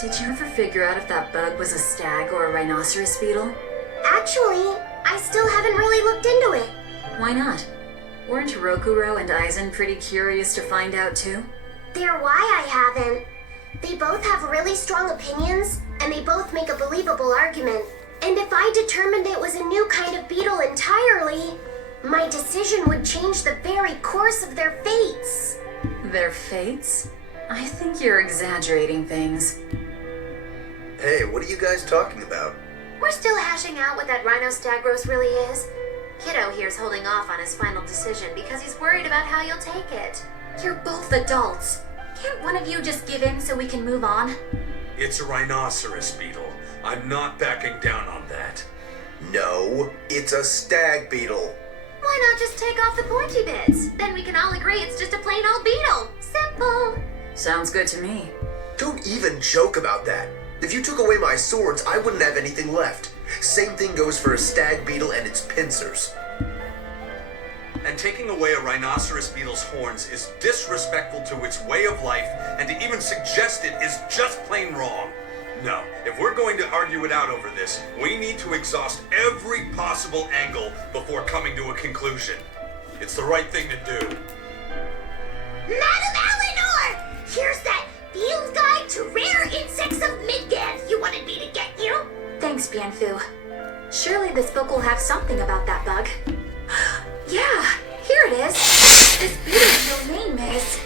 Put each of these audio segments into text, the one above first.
Did you ever figure out if that bug was a stag or a rhinoceros beetle? Actually, I still haven't really looked into it. Why not? Weren't Rokuro and Aizen pretty curious to find out too? They're why I haven't. They both have really strong opinions, and they both make a believable argument. And if I determined it was a new kind of beetle entirely, my decision would change the very course of their fates. Their fates? I think you're exaggerating things. Hey, what are you guys talking about? We're still hashing out what that Rhinostagros really is. Kiddo here's holding off on his final decision because he's worried about how you'll take it. You're both adults. Can't one of you just give in so we can move on? It's a rhinoceros beetle. I'm not backing down on that. No, it's a stag beetle. Why not just take off the pointy bits? Then we can all agree it's just a plain old beetle. Simple. Sounds good to me. Don't even joke about that. If you took away my swords, I wouldn't have anything left. Same thing goes for a stag beetle and its pincers. And taking away a rhinoceros beetle's horns is disrespectful to its way of life, and to even suggest it is just plain wrong. No, if we're going to argue it out over this, we need to exhaust every possible angle before coming to a conclusion. It's the right thing to do. Madam Eleanor! Here's that field guide to rare insects of Midgard you wanted me to get you. Thanks, Bienfu. Surely this book will have something about that bug. Yeah, here it is. This beetle's real name is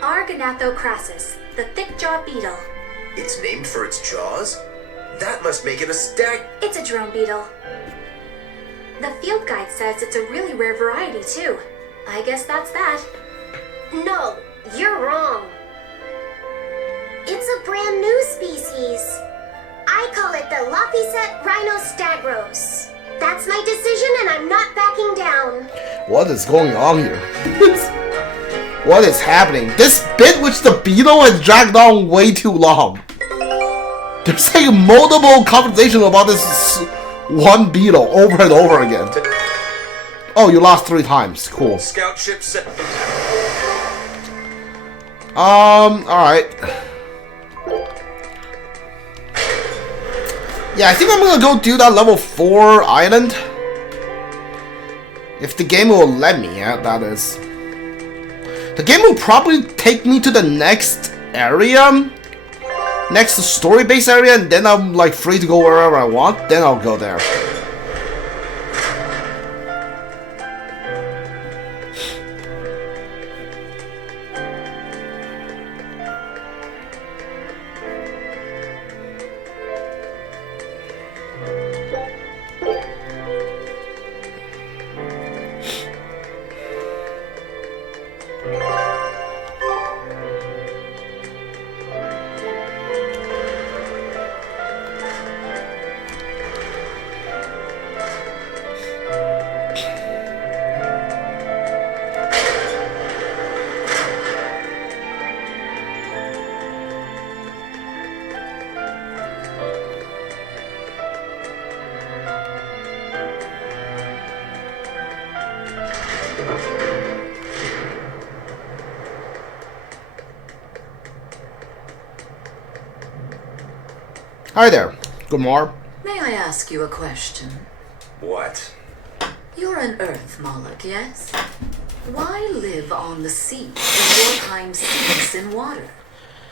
Argonathocrassus, the thick-jawed beetle. It's named for its jaws? That must make it a stag... It's a drone beetle. The field guide says it's a really rare variety, too. I guess that's that. No, you're wrong. It's a brand new species. I call it the Lapicet Rhinostagros. That's my decision and I'm not backing down. What is going on here? What is happening? This bit which the beetle has dragged on way too long. There's like multiple conversations about this one beetle over and over again. Oh, you lost 3 times. Cool. Scout ship set. Alright. Yeah, I think I'm gonna go do that level 4 island. If the game will let me, yeah, that is. The game will probably take me to the next area. Next story-based area, and then I'm like free to go wherever I want. Then I'll go there. Hi there. Good morning. May I ask you a question? What? You're an Earth Moloch, yes? Why live on the sea when your kind sinks in water?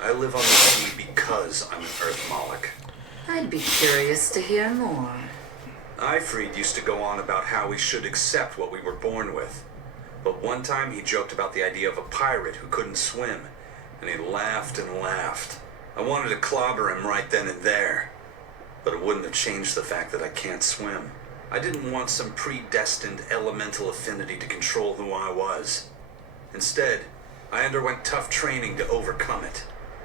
I live on the sea because I'm an Earth Moloch. I'd be curious to hear more. Ifrid used to go on about how we should accept what we were born with. But one time he joked about the idea of a pirate who couldn't swim, and he laughed and laughed. I wanted to clobber him right then and there, but it wouldn't have changed the fact that I can't swim. I didn't want some predestined elemental affinity to control who I was. Instead, I underwent tough training to overcome it.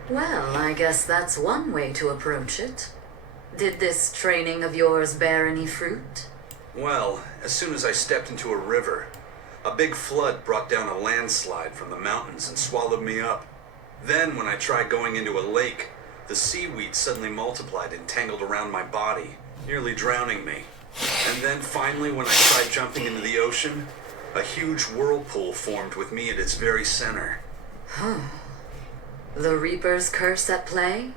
Well, I guess that's one way to approach it. Did this training of yours bear any fruit? Well, as soon as I stepped into a river, a big flood brought down a landslide from the mountains and swallowed me up. Then, when I tried going into a lake, the seaweed suddenly multiplied and tangled around my body, nearly drowning me. And then finally, when I tried jumping into the ocean, a huge whirlpool formed with me at its very center. The Reaper's curse at play?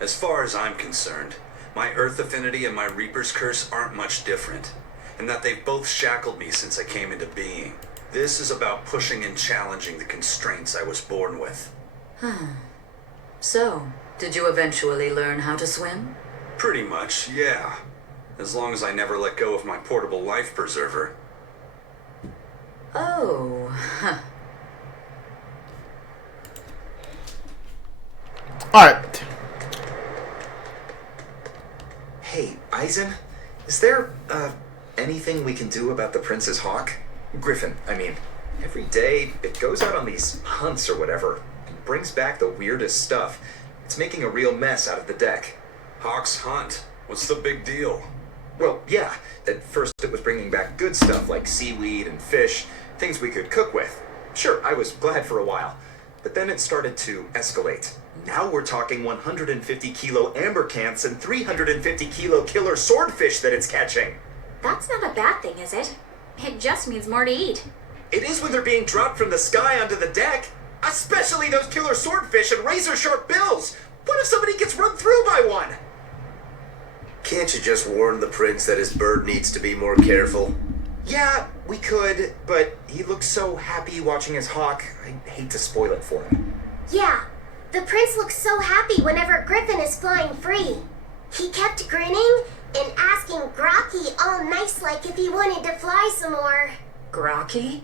As far as I'm concerned, my Earth affinity and my Reaper's curse aren't much different, in that they've both shackled me since I came into being. This is about pushing and challenging the constraints I was born with. So, did you eventually learn how to swim? Pretty much, yeah. As long as I never let go of my portable life preserver. Oh, Alright. Hey, Eisen, is there, anything we can do about the Prince's hawk? Griffin, I mean. Every day, it goes out on these hunts or whatever, and brings back the weirdest stuff. It's making a real mess out of the deck. Hawk's hunt? What's the big deal? Well, yeah, at first it was bringing back good stuff like seaweed and fish, things we could cook with. Sure, I was glad for a while. But then it started to escalate. Now we're talking 150 kilo amber cants and 350 kilo killer swordfish that it's catching. That's not a bad thing, is it? It just means more to eat. It is when they're being dropped from the sky onto the deck. Especially those killer swordfish and razor-sharp bills. What if somebody gets run through by one? Can't you just warn the prince that his bird needs to be more careful? Yeah, we could, but he looks so happy watching his hawk. I hate to spoil it for him. Yeah, the prince looks so happy whenever Griffin is flying free. He kept grinning and asking Grocky all nice like if he wanted to fly some more. Grocky?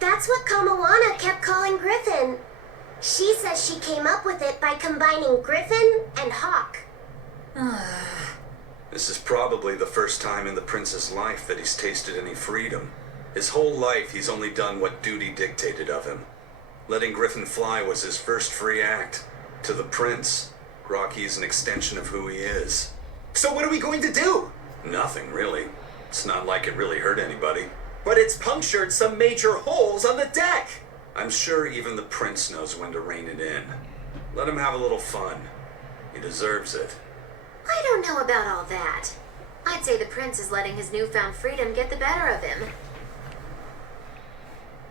That's what Kamawana kept calling Griffin. She says she came up with it by combining Griffin and Hawk. This is probably the first time in the prince's life that he's tasted any freedom. His whole life he's only done what duty dictated of him. Letting Griffin fly was his first free act. To the prince, Grocky is an extension of who he is. So what are we going to do? Nothing, really. It's not like it really hurt anybody. But it's punctured some major holes on the deck. I'm sure even the prince knows when to rein it in. Let him have a little fun. He deserves it. I don't know about all that. I'd say the prince is letting his newfound freedom get the better of him.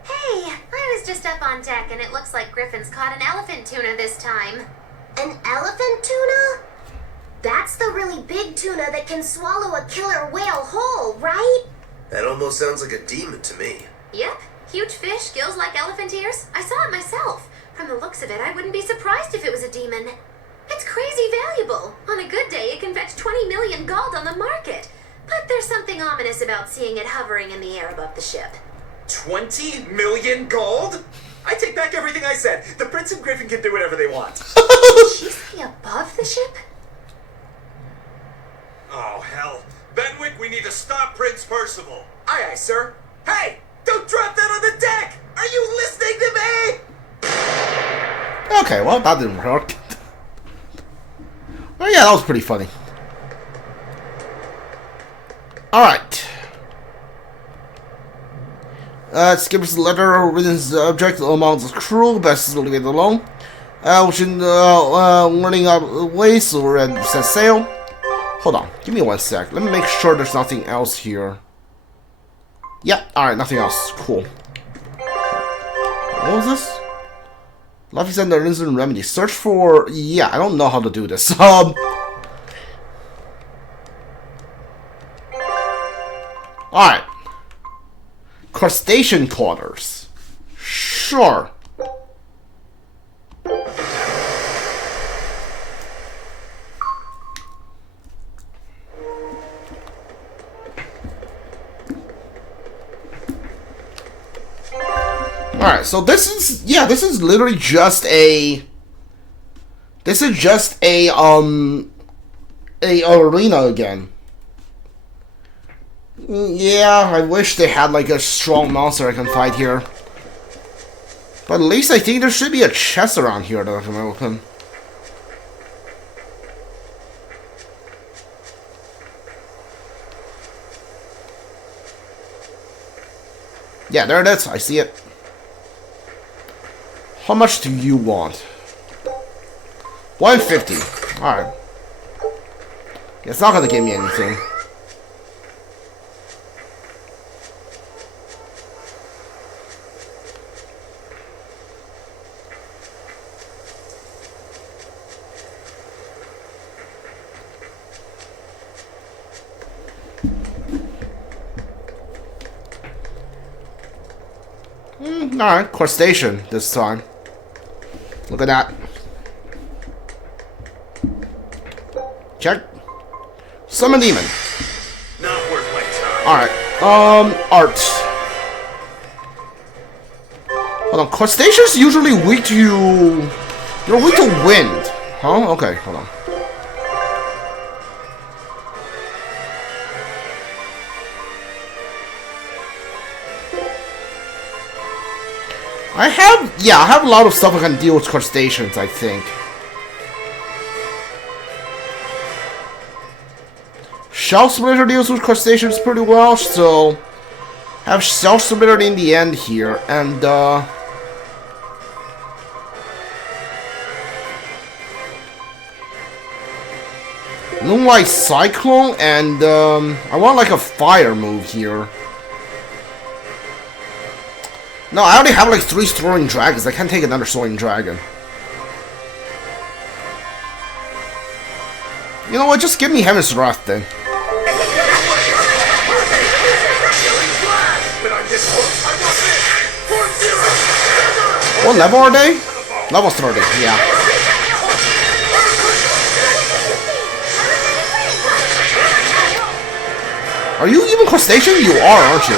Hey, I was just up on deck and it looks like Griffin's caught an elephant tuna this time. An elephant tuna? That's the really big tuna that can swallow a killer whale whole, right? That almost sounds like a demon to me. Yep, huge fish, gills like elephant ears. I saw it myself. From the looks of it, I wouldn't be surprised if it was a demon. It's crazy valuable. On a good day, it can fetch 20 million gold on the market. But there's something ominous about seeing it hovering in the air above the ship. 20 million gold? I take back everything I said. The Prince and Griffin can do whatever they want. Did she say above the ship? Oh, hell. Benwick, we need to stop Prince Percival. Aye, aye, sir. Hey, don't drop that on the deck! Are you listening to me? Okay, well, that didn't work. Oh, yeah, that was pretty funny. Alright. Skipper's letter written subject among the crew, best to leave it alone. Which in running out of the way, so we're ready to set sail. Hold on, give me 1 sec. Let me make sure there's nothing else here. Yeah, alright, nothing else. Cool. What was this? Life is under instant remedy. Search for... Yeah, I don't know how to do this. Alright. Crustacean quarters. Sure. Alright, so this is, yeah, this is literally just a, this is just a arena again. Yeah, I wish they had like a strong monster I can fight here. But at least I think there should be a chest around here that I can open. Yeah, there it is, I see it. How much do you want? 150. Alright. It's not gonna give me anything. Alright, Crastacean this time. Look at that. Check. Summon Demon. Not worth my time. Alright, art. Hold on, Crustaceans usually weak to... You're weak to wind. Huh? Okay, hold on. I have a lot of stuff I can deal with Crustaceans, I think. Shell Splitter deals with Crustaceans pretty well, so... Have Shell Splitter in the end here, and Moonlight Cyclone, and I want like a fire move here. No, I already have like 3 Soaring Dragons. I can't take another Soaring Dragon. You know what? Just give me Heaven's Wrath then. What level are they? Level 30, yeah. Are you even Crustacean? You are, aren't you?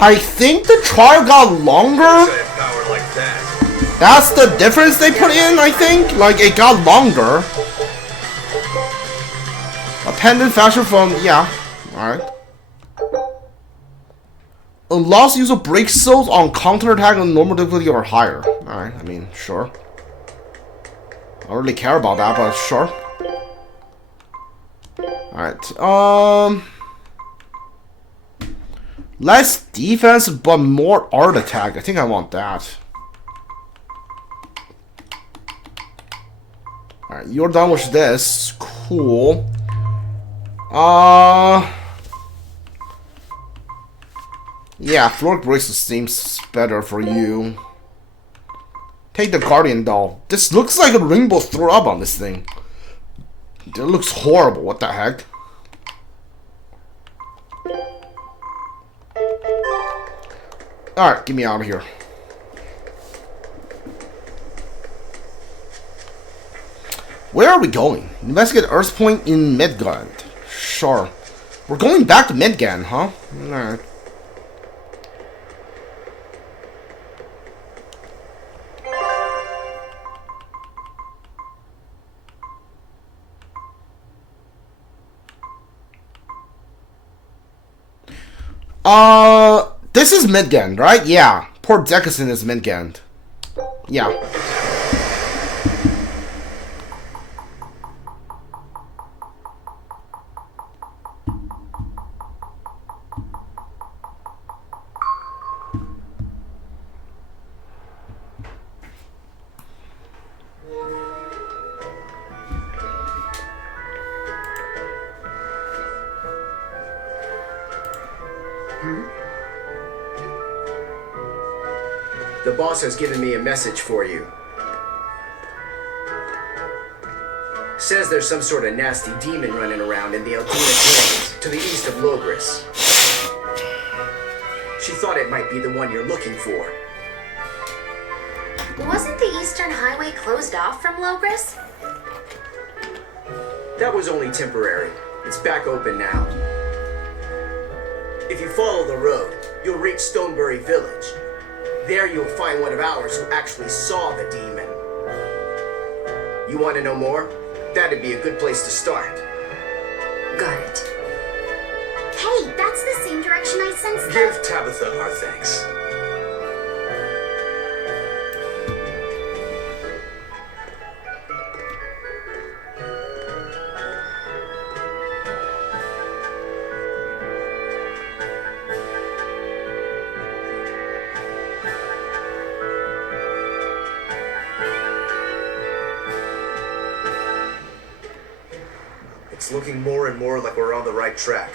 I think the trial got longer. That's the difference they put in, I think. Like, it got longer. A pendant fashion from... yeah. Alright. Allows use of break souls on counterattack on normal difficulty or higher. Alright, I mean, sure. I don't really care about that, but sure. Alright, Less defense, but more art attack. I think I want that. Alright, you're done with this. Cool. Yeah, floor bracelet seems better for you. Take the Guardian doll. This looks like a rainbow threw up on this thing. It looks horrible. What the heck? Alright, get me out of here. Where are we going? Investigate Earth Point in Midgard. Sure. We're going back to Midgard, huh? Alright. This is Midgard, right? Yeah. Port Zekison is Midgard. Yeah. The boss has given me a message for you. Says there's some sort of nasty demon running around in the Aldina Plains, to the east of Logris. She thought it might be the one you're looking for. Wasn't the Eastern Highway closed off from Logris? That was only temporary. It's back open now. If you follow the road, you'll reach Stonebury Village. There you'll find one of ours who actually saw the demon. You want to know more? That'd be a good place to start. Got it. Hey, that's the same direction I sensed Give Tabitha our thanks. It's looking more and more like we're on the right track.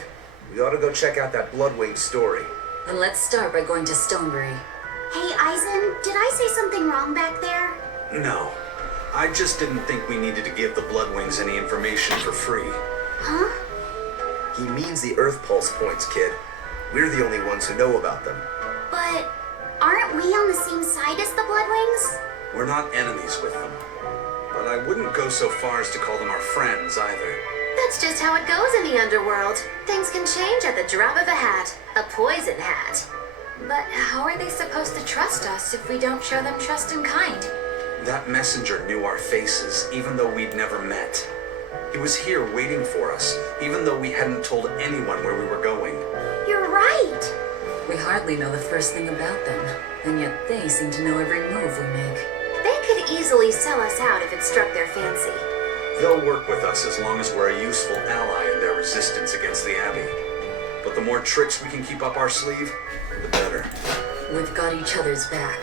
We ought to go check out that Bloodwing story. Then let's start by going to Stonebury. Hey, Eisen, did I say something wrong back there? No. I just didn't think we needed to give the Bloodwings any information for free. Huh? He means the Earth Pulse points, kid. We're the only ones who know about them. But aren't we on the same side as the Bloodwings? We're not enemies with them. But I wouldn't go so far as to call them our friends either. That's just how it goes in the underworld. Things can change at the drop of a hat. A poison hat. But how are they supposed to trust us if we don't show them trust in kind? That messenger knew our faces, even though we'd never met. He was here waiting for us, even though we hadn't told anyone where we were going. You're right. We hardly know the first thing about them, and yet they seem to know every move we make. They could easily sell us out if it struck their fancy. They'll work with us as long as we're a useful ally in their resistance against the Abbey. But the more tricks we can keep up our sleeve, the better. We've got each other's back,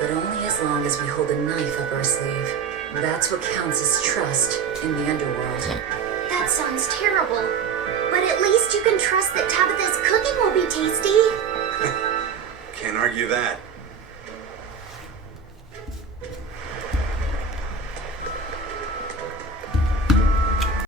but only as long as we hold a knife up our sleeve. That's what counts as trust in the underworld. That sounds terrible. But at least you can trust that Tabitha's cooking will be tasty. Can't argue that.